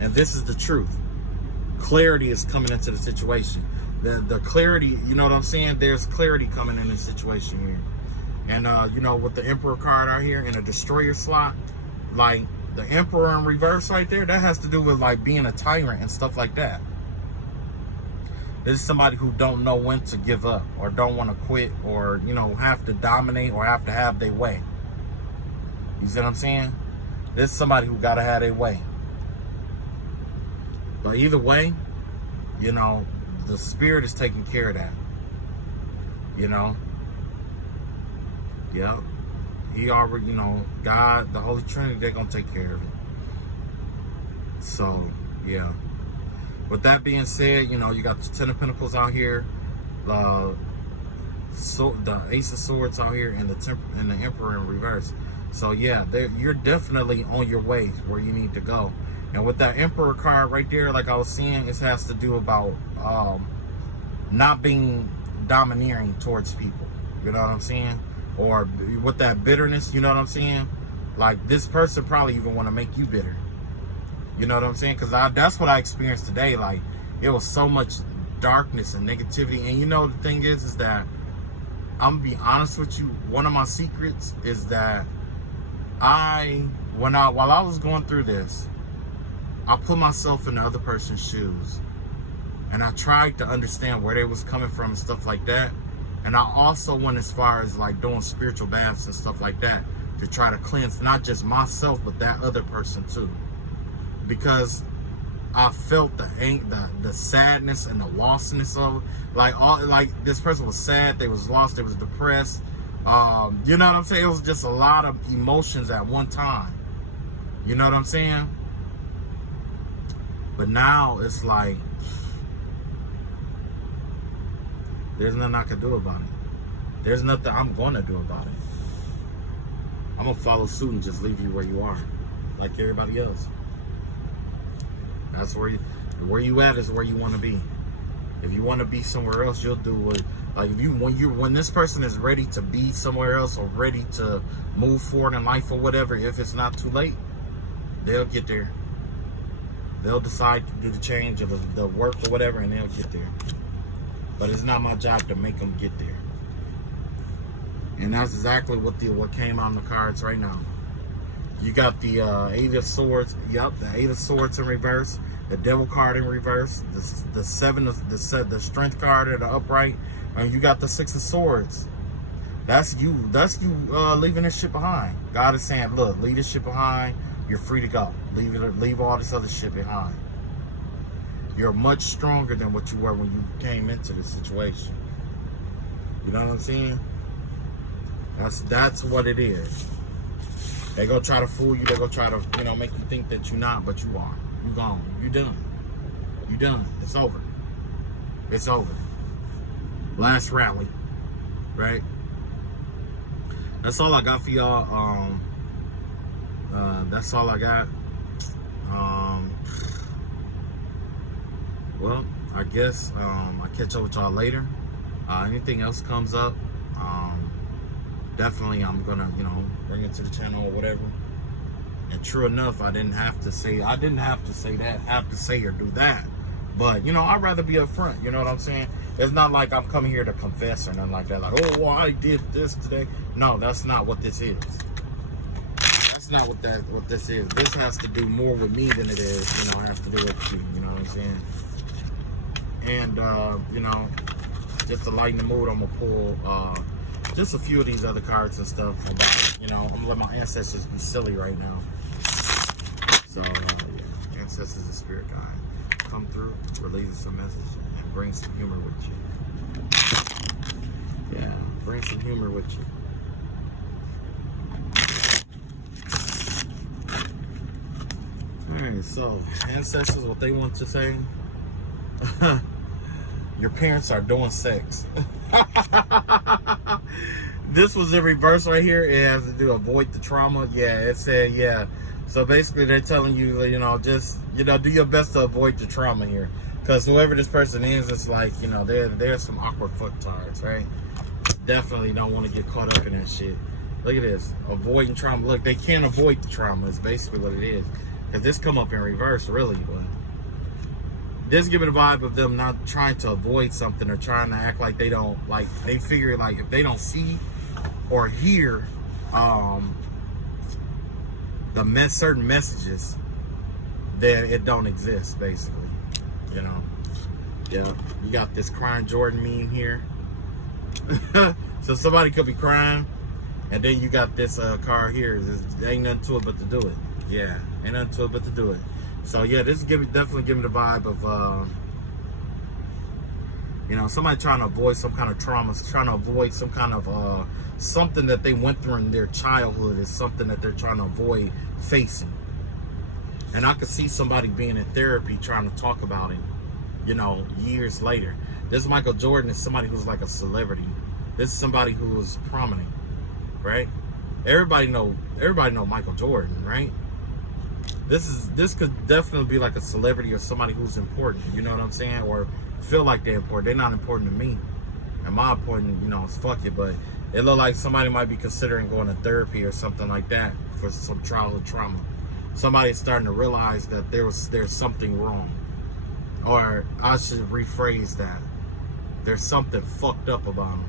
And this is the truth. Clarity is coming into the situation. The clarity, you know what I'm saying? There's clarity coming in this situation here. And, with the Emperor card out here in a Destroyer slot, the Emperor in reverse right there, that has to do with being a tyrant and stuff like that. This is somebody who don't know when to give up, or don't want to quit, or have to dominate, or have to have their way. You see what I'm saying? This is somebody who gotta have their way. But either way, you know, the spirit is taking care of that. You know? Yeah. He already, you know, God, the Holy Trinity, they're gonna take care of it. So, yeah. With that being said, you know, you got the Ten of Pentacles out here, the Ace of Swords out here, and the Emperor in reverse. So yeah, you're definitely on your way where you need to go. And with that Emperor card right there, like I was saying, it has to do about not being domineering towards people. You know what I'm saying? Or with that bitterness, you know what I'm saying? Like, this person probably even want to make you bitter. You know what I'm saying? Because that's what I experienced today. Like, it was so much darkness and negativity. And you know, the thing is that I'm gonna be honest with you. One of my secrets is that while I was going through this, I put myself in the other person's shoes, and I tried to understand where they was coming from and stuff like that. And I also went as far as like doing spiritual baths and stuff like that to try to cleanse not just myself but that other person too, because I felt the sadness and the lostness of it. Like this person was sad, they was lost, they was depressed. You know what I'm saying? It was just a lot of emotions at one time. You know what I'm saying? But now it's like, there's nothing I can do about it. There's nothing I'm going to do about it. I'm going to follow suit and just leave you where you are, like everybody else. That's where you at is where you want to be. If you want to be somewhere else, you'll do what, like, when this person is ready to be somewhere else or ready to move forward in life or whatever, if it's not too late, they'll get there. They'll decide to do the change of the work or whatever, and they'll get there. But it's not my job to make them get there. And that's exactly what came out in the cards right now. You got the Eight of Swords. Yep, the Eight of Swords in reverse. The Devil card in reverse. The the Strength card at the upright. And you got the Six of Swords. That's you leaving this shit behind. God is saying, look, leave this shit behind. You're free to go. Leave all this other shit behind. You're much stronger than what you were when you came into this situation. You know what I'm saying? That's what it is. They go try to fool you. They go try to, you know, make you think that you're not, but you are. You're gone. You're done. You're done. It's over. It's over. Last rally. Right? That's all I got for y'all. That's all I got. Well, I guess I'll catch up with y'all later. Anything else comes up, definitely I'm gonna, you know, bring it to the channel or whatever. And true enough, I didn't have to say that, have to say or do that. But, you know, I'd rather be upfront, you know what I'm saying? It's not like I'm coming here to confess or nothing like that. Like, oh, well, I did this today. No, that's not what this is. That's not what this is. This has to do more with me than it is, you know, has to do with you, you know what I'm saying? And, you know, just to lighten the mood, I'm going to pull just a few of these other cards and stuff about, you know, I'm going to let my ancestors be silly right now. So, yeah, ancestors and spirit guide. Come through, release some message, and bring some humor with you. Yeah, bring some humor with you. Alright, so, ancestors, what they want to say. Your parents are doing sex. This was in reverse right here. It has to do avoid the trauma. Yeah, it said, yeah. So basically they're telling you, you know, just, you know, do your best to avoid the trauma here. Because whoever this person is, it's like, you know, they're some awkward fucktards, right? Definitely don't want to get caught up in that shit. Look at this. Avoiding trauma. Look, they can't avoid the trauma. It's basically what it is. Because this come up in reverse, really, but this giving a vibe of them not trying to avoid something or trying to act like they don't, like, they figure, like, if they don't see or hear certain messages, then it don't exist, basically, you know. Yeah, you got this crying Jordan meme here. So somebody could be crying, and then you got this card here. There ain't nothing to it but to do it. Yeah, ain't nothing to it but to do it. So yeah, this is definitely giving the vibe of you know, somebody trying to avoid some kind of trauma, trying to avoid some kind of something that they went through in their childhood is something that they're trying to avoid facing. And I could see somebody being in therapy trying to talk about it, you know, years later. This Michael Jordan is somebody who's like a celebrity. This is somebody who is prominent, right? Everybody know Michael Jordan, right? This could definitely be like a celebrity or somebody who's important, you know what I'm saying? Or feel like they're important. They're not important to me. And my important, you know, is fuck it, but it look like somebody might be considering going to therapy or something like that for some childhood trauma. Somebody's starting to realize that there's something wrong. Or I should rephrase that. There's something fucked up about them.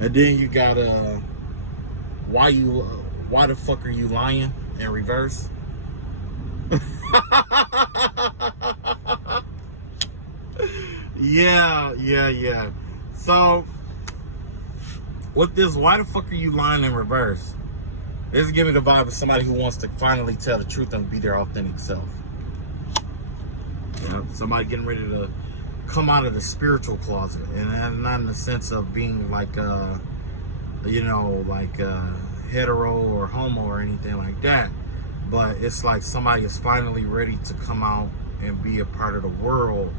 And then you got why the fuck are you lying in reverse? Yeah. So with this, why the fuck are you lying in reverse? This is giving the vibe of somebody who wants to finally tell the truth and be their authentic self. Yeah, somebody getting ready to come out of the spiritual closet, and not in the sense of being like you know, like hetero or homo or anything like that, but it's like somebody is finally ready to come out and be a part of the world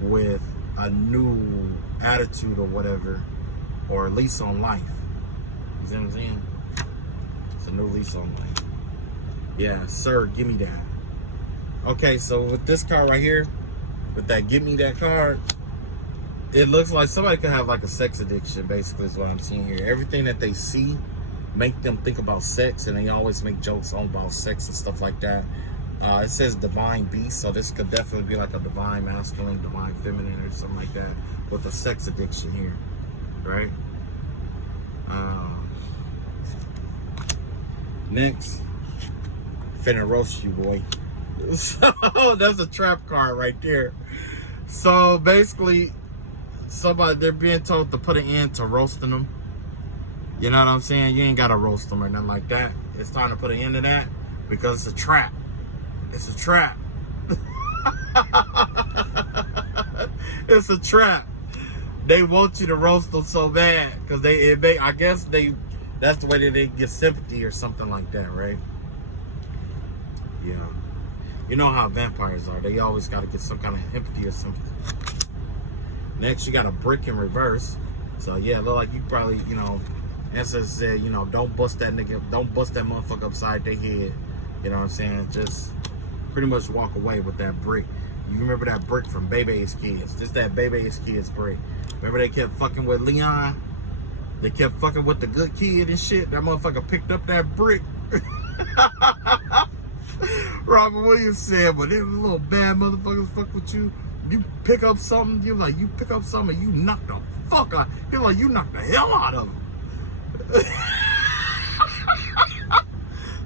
with a new attitude or whatever, or a lease on life. You see what I'm saying? It's a new lease on life. Yeah, sir, give me that. Okay, so with this card right here, with that give me that card, it looks like somebody could have like a sex addiction, basically is what I'm seeing here. Everything that they see make them think about sex, and they always make jokes on about sex and stuff like that. It says divine beast, so this could definitely be like a divine masculine, divine feminine, or something like that, with a sex addiction here, right? Next, finna roast you, boy. So that's a trap card right there. So basically, they're being told to put an end to roasting them. You know what I'm saying? You ain't gotta roast them or nothing like that. It's time to put an end to that because it's a trap. It's a trap. It's a trap. They want you to roast them so bad because I guess that's the way that they get sympathy or something like that, right? Yeah. You know how vampires are. They always got to get some kind of empathy or something. Next, you got a brick in reverse. So, yeah, it look like you probably, you know, ancestors said, you know, don't bust that motherfucker upside their head. You know what I'm saying? Just pretty much walk away with that brick. You remember that brick from Bebe's Kids. This that Bebe's Kids brick. Remember they kept fucking with Leon? They kept fucking with the good kid and shit. That motherfucker picked up that brick. Robert Williams said, but them little bad motherfuckers fuck with you. You pick up something, you pick up something and you knock the fuck out. You're like, you knock the hell out of them.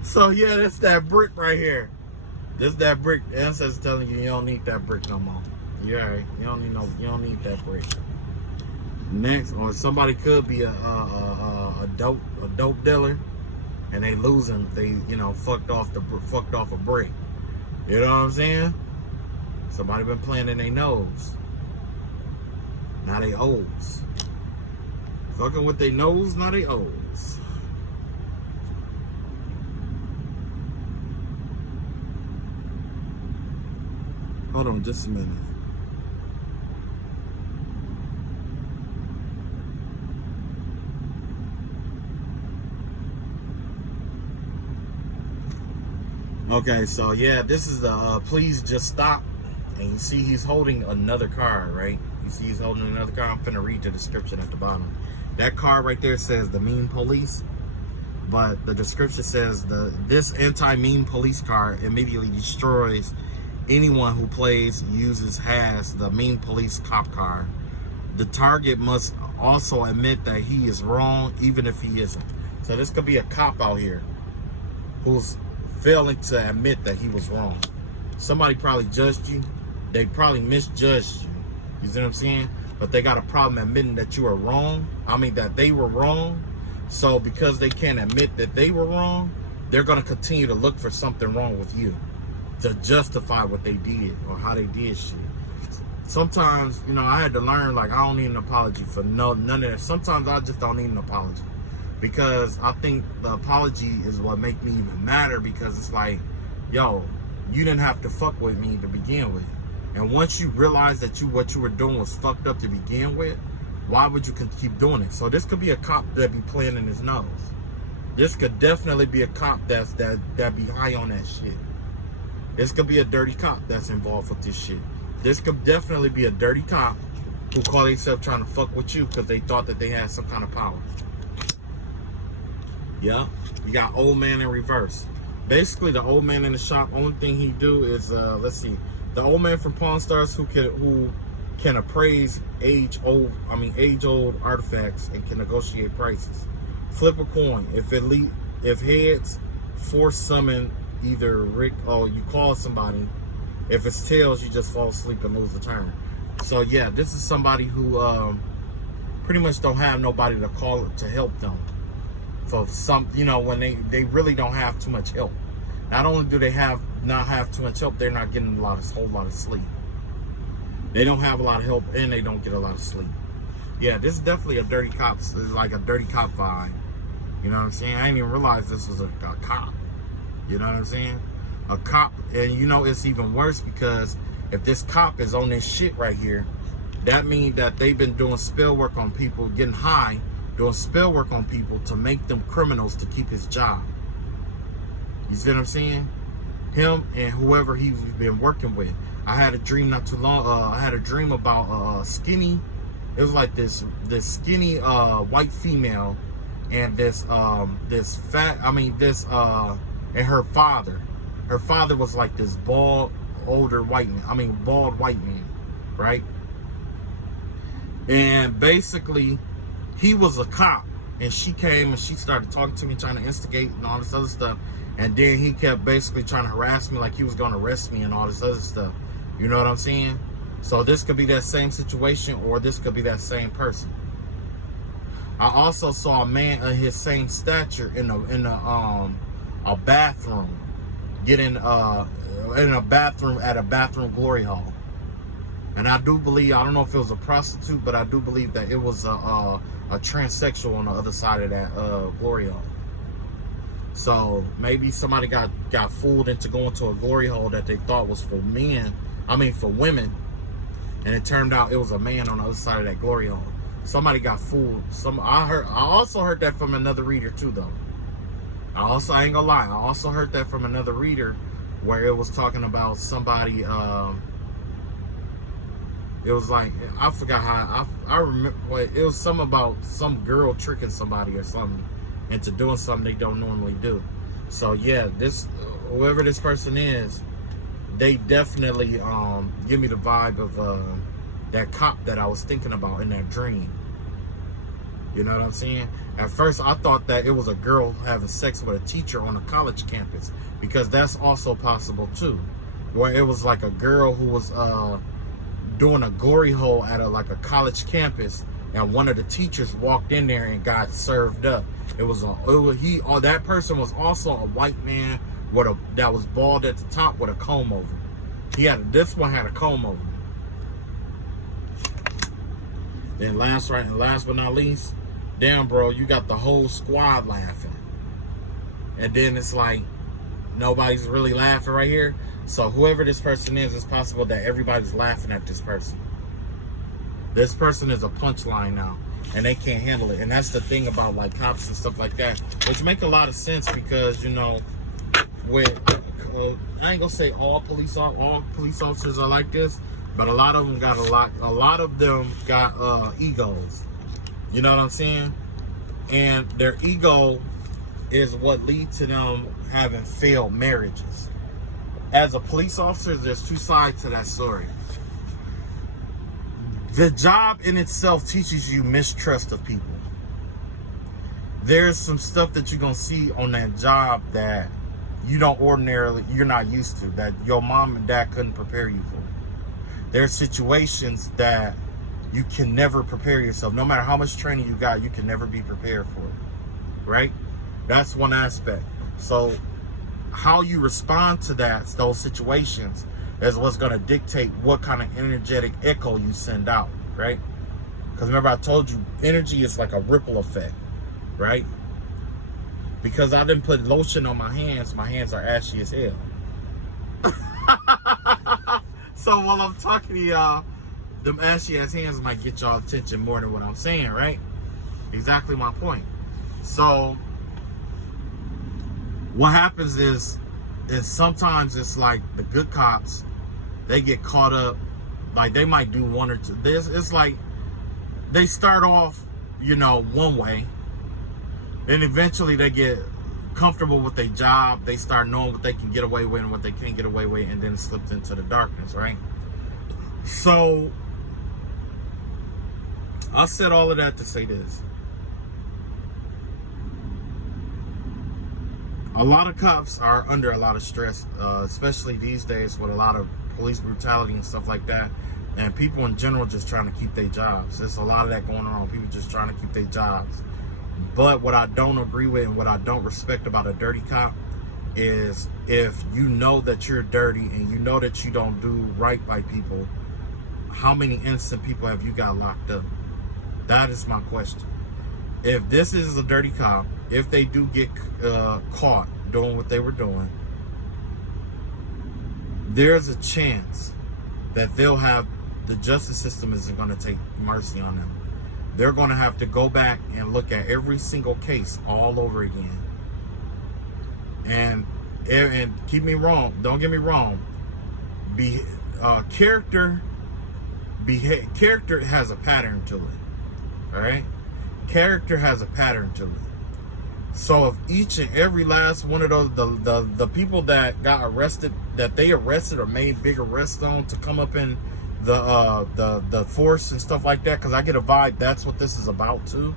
So yeah, that's that brick right here. This that brick. The ancestors telling you don't need that brick no more. You alright? You don't need that brick. Next, or somebody could be a dope dealer, and they losing. They fucked off a brick. You know what I'm saying? Somebody been playing in their nose. Now they O's. Fucking with their nose, now they O's. Hold on just a minute. Okay, so yeah, this is the please just stop. And you see he's holding another card, right? You see he's holding another card. I'm finna read the description at the bottom. That card right there says the mean police. But the description says this anti-mean police card immediately destroys anyone who has the mean police cop card. The target must also admit that he is wrong, even if he isn't. So this could be a cop out here who's failing to admit that he was wrong. Somebody probably judged you. They probably misjudged you. You see what I'm saying? But they got a problem admitting that you are wrong. I mean, that they were wrong. So because they can't admit that they were wrong, they're going to continue to look for something wrong with you to justify what they did or how they did shit. Sometimes, you know, I had to learn, like, I don't need an apology for none of that. Sometimes I just don't need an apology, because I think the apology is what make me even madder, because it's like, yo, you didn't have to fuck with me to begin with. And once you realize that what you were doing was fucked up to begin with, why would you keep doing it? So this could be a cop that be playing in his nose. This could definitely be a cop that be high on that shit. This could be a dirty cop that's involved with this shit. This could definitely be a dirty cop who call themselves trying to fuck with you because they thought that they had some kind of power. Yeah, you got old man in reverse. Basically, the old man in the shop, only thing he do is, let's see, the old man from Pawn Stars who can appraise age-old artifacts and can negotiate prices. Flip a coin. If heads, force summon either Rick, or you call somebody. If it's tails, you just fall asleep and lose the turn. So yeah, this is somebody who pretty much don't have nobody to call to help them for some, you know, when they really don't have too much help. Not only do they not have too much help, they're not getting a whole lot of sleep. They don't have a lot of help and they don't get a lot of sleep. Yeah, this is definitely a dirty cop. It's like a dirty cop vibe. You know what I'm saying? I didn't even realize this was a cop. You know what I'm saying? A cop, and you know it's even worse because if this cop is on this shit right here, that means that they've been doing spell work on people, getting high, doing spell work on people to make them criminals to keep his job. You see what I'm saying? Him and whoever he's been working with. I had a dream not too long. I had a dream about skinny. It was like this skinny white female and this fat. And her father. Her father was like this bald, older white man. Bald white man, right? And basically, he was a cop. And she came and she started talking to me, trying to instigate and all this other stuff. And then he kept basically trying to harass me like he was going to arrest me and all this other stuff. You know what I'm saying? So this could be that same situation, or this could be that same person. I also saw a man of his same stature in a bathroom. Getting in a bathroom at a bathroom glory hole. And I do believe, I don't know if it was a prostitute, but I do believe that it was a transsexual on the other side of that glory hole. So maybe somebody got fooled into going to a glory hole that they thought was for women, and it turned out it was a man on the other side of that glory hole. Somebody got fooled. I also heard that from another reader too, though. I ain't gonna lie, I also heard that from another reader where it was talking about somebody, it was like, I forgot how, I remember, it was something about some girl tricking somebody or something into doing something they don't normally do. So yeah, whoever this person is, they definitely give me the vibe of that cop that I was thinking about in that dream. You know what I'm saying? At first, I thought that it was a girl having sex with a teacher on a college campus, because that's also possible too. Where it was like a girl who was doing a glory hole at a college campus, and one of the teachers walked in there and got served up. That person was also a white man that was bald at the top with a comb over. This one had a comb over. Then last but not least, damn bro, you got the whole squad laughing. And then it's like, nobody's really laughing right here. So whoever this person is, it's possible that everybody's laughing at this person. This person is a punchline now, and they can't handle it. And that's the thing about like cops and stuff like that, which make a lot of sense because, you know, I ain't gonna say all police officers are like this, but a lot of them got egos. You know what I'm saying? And their ego is what leads to them having failed marriages. As a police officer, there's two sides to that story. The job in itself teaches you mistrust of people. There's some stuff that you're gonna see on that job that you're not used to, that your mom and dad couldn't prepare you for. There's situations that you can never prepare yourself. No matter how much training you got, you can never be prepared for it, right? That's one aspect. So how you respond to those situations is what's going to dictate what kind of energetic echo you send out, right? Because remember, I told you energy is like a ripple effect, right? Because I didn't put lotion on my hands are ashy as hell. So while I'm talking to y'all, them ashy ass hands might get y'all attention more than what I'm saying, right? Exactly my point. So what happens is sometimes it's like the good cops, they get caught up, like they might do one or two. It's like they start off, one way, then eventually they get comfortable with their job. They start knowing what they can get away with and what they can't get away with, and then it slipped into the darkness, right? So I said all of that to say this. A lot of cops are under a lot of stress, especially these days with a lot of police brutality and stuff like that. And people in general just trying to keep their jobs. There's a lot of that going on. People just trying to keep their jobs. But what I don't agree with and what I don't respect about a dirty cop is if you know that you're dirty and you know that you don't do right by people, how many innocent people have you got locked up? That is my question. If this is a dirty cop, if they do get caught doing what they were doing, there's a chance that the justice system isn't going to take mercy on them. They're going to have to go back and look at every single case all over again. And keep me wrong, don't get me wrong. Character has a pattern to it. All right? Character has a pattern to it. So if each and every last one of those, the people that got arrested, that they arrested or made big arrests on to come up in the force and stuff like that, because I get a vibe that's what this is about too.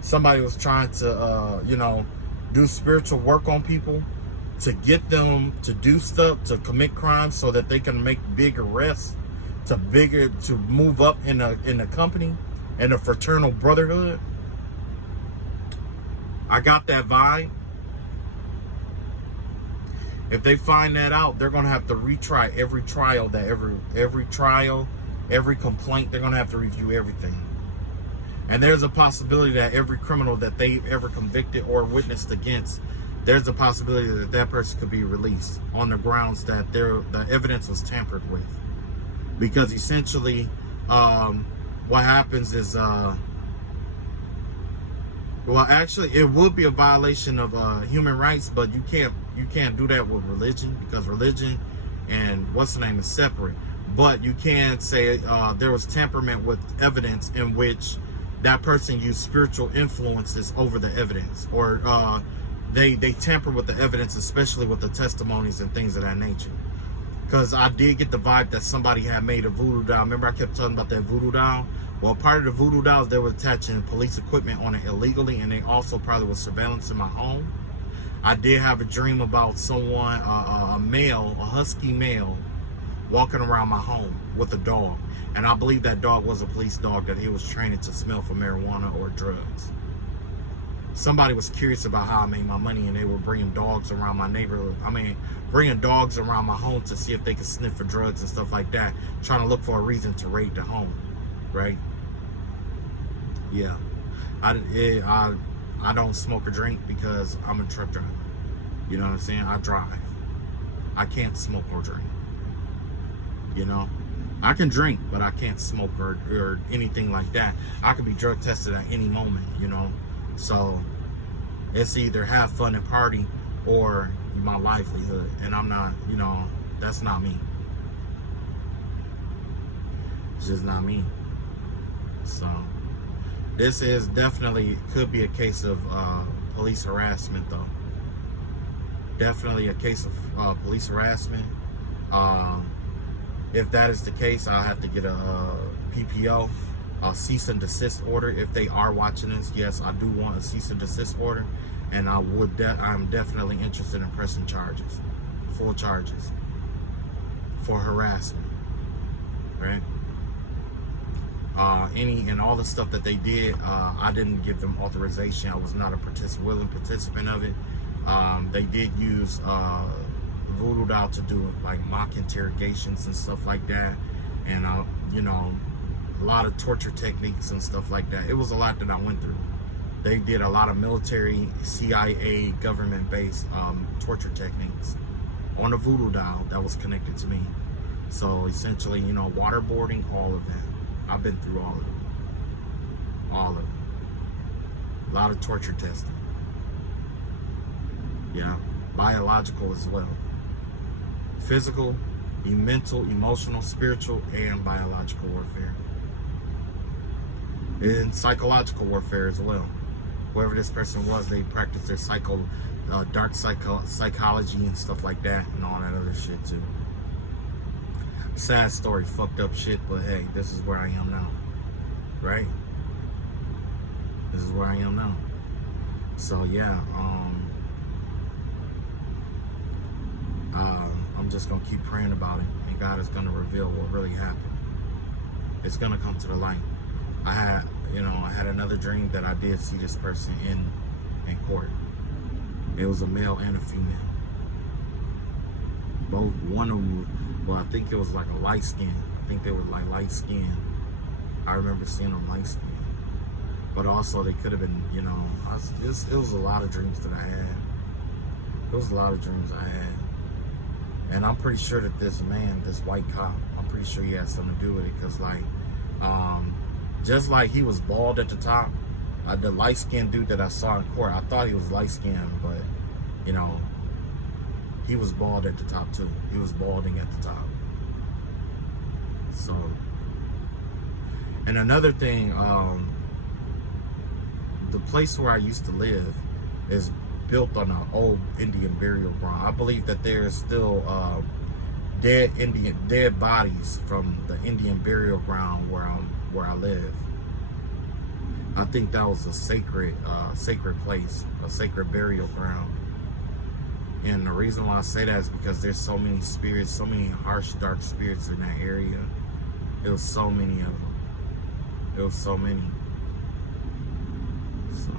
Somebody was trying to do spiritual work on people to get them to do stuff, to commit crimes so that they can make big arrests, to move up in the company and the fraternal brotherhood. I got that vibe. If they find that out, they're going to have to retry every trial, every complaint. They're going to have to review everything. And there's a possibility that every criminal that they ever convicted or witnessed against, there's a possibility that that person could be released on the grounds that the evidence was tampered with. Because essentially, what happens is, well, actually, it would be a violation of human rights, but you can't do that with religion, because religion and what's the name is separate. But you can say there was tamperment with evidence in which that person used spiritual influences over the evidence, or they tamper with the evidence, especially with the testimonies and things of that nature. Because I did get the vibe that somebody had made a voodoo doll. Remember I kept talking about that voodoo doll? Well, part of the voodoo dolls, they were attaching police equipment on it illegally, and they also probably was surveillance in my home. I did have a dream about someone, a husky male, walking around my home with a dog. And I believe that dog was a police dog that he was training to smell for marijuana or drugs. Somebody was curious about how I made my money, and they were bringing dogs around my neighborhood. Bringing dogs around my home to see if they could sniff for drugs and stuff like that, trying to look for a reason to raid the home, right? Yeah, I don't smoke or drink because I'm a truck driver. You know what I'm saying? I drive. I can't smoke or drink. I can drink, but I can't smoke or anything like that. I could be drug tested at any moment, So it's either have fun and party or my livelihood. And I'm not, that's not me. It's just not me. So this is definitely, could be a case of police harassment though. Definitely a case of police harassment. If that is the case, I'll have to get a PPO, a cease and desist order. If they are watching this, yes, I do want a cease and desist order, and I'm definitely interested in pressing charges, full charges for harassment, right? And all the stuff that they did, I didn't give them authorization. I was not a willing participant of it. They did use voodoo doll to do like mock interrogations and stuff like that, and you know, a lot of torture techniques and stuff like that. It was a lot that I went through. They did a lot of military, CIA, government-based torture techniques on a voodoo doll that was connected to me. So essentially, you know, waterboarding, all of that. I've been through all of it. All of it. A lot of torture testing. Yeah. Biological as well. Physical, mental, emotional, spiritual, and biological warfare. And psychological warfare as well. Whoever this person was, they practiced their dark psychology and stuff like that, and all that other shit too. Sad story, fucked up shit, but hey, this is where I am now, right? This is where I am now. So yeah, I'm just gonna keep praying about it, and God is gonna reveal what really happened. It's gonna come to the light. I had another dream that I did see this person in court. It was a male and a female. Both, one of them, well, I think it was like a light skin. I think they were like light skin. I remember seeing them light skin. But also they could have been, you know, it was a lot of dreams that I had. It was a lot of dreams I had. And I'm pretty sure that this man, this white cop, I'm pretty sure he had something to do with it, because like, just like he was bald at the top, the light-skinned dude that I saw in court, I thought he was light-skinned, but, you know, he was bald at the top too. He was balding at the top. So, and another thing, the place where I used to live is built on an old Indian burial ground. I believe that there's still dead bodies from the Indian burial ground where I live. I think that was a sacred place, a sacred burial ground. And the reason why I say that is because there's so many spirits, so many harsh, dark spirits in that area. There was so many of them. There was so many. So,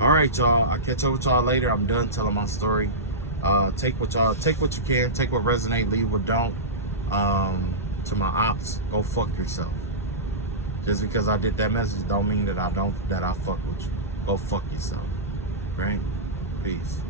all right, y'all. I'll catch up with y'all later. I'm done telling my story. Take what you can, take what resonate, leave what don't. To my ops, go fuck yourself. Just because I did that message don't mean that I fuck with you. Go fuck yourself. Right? Peace.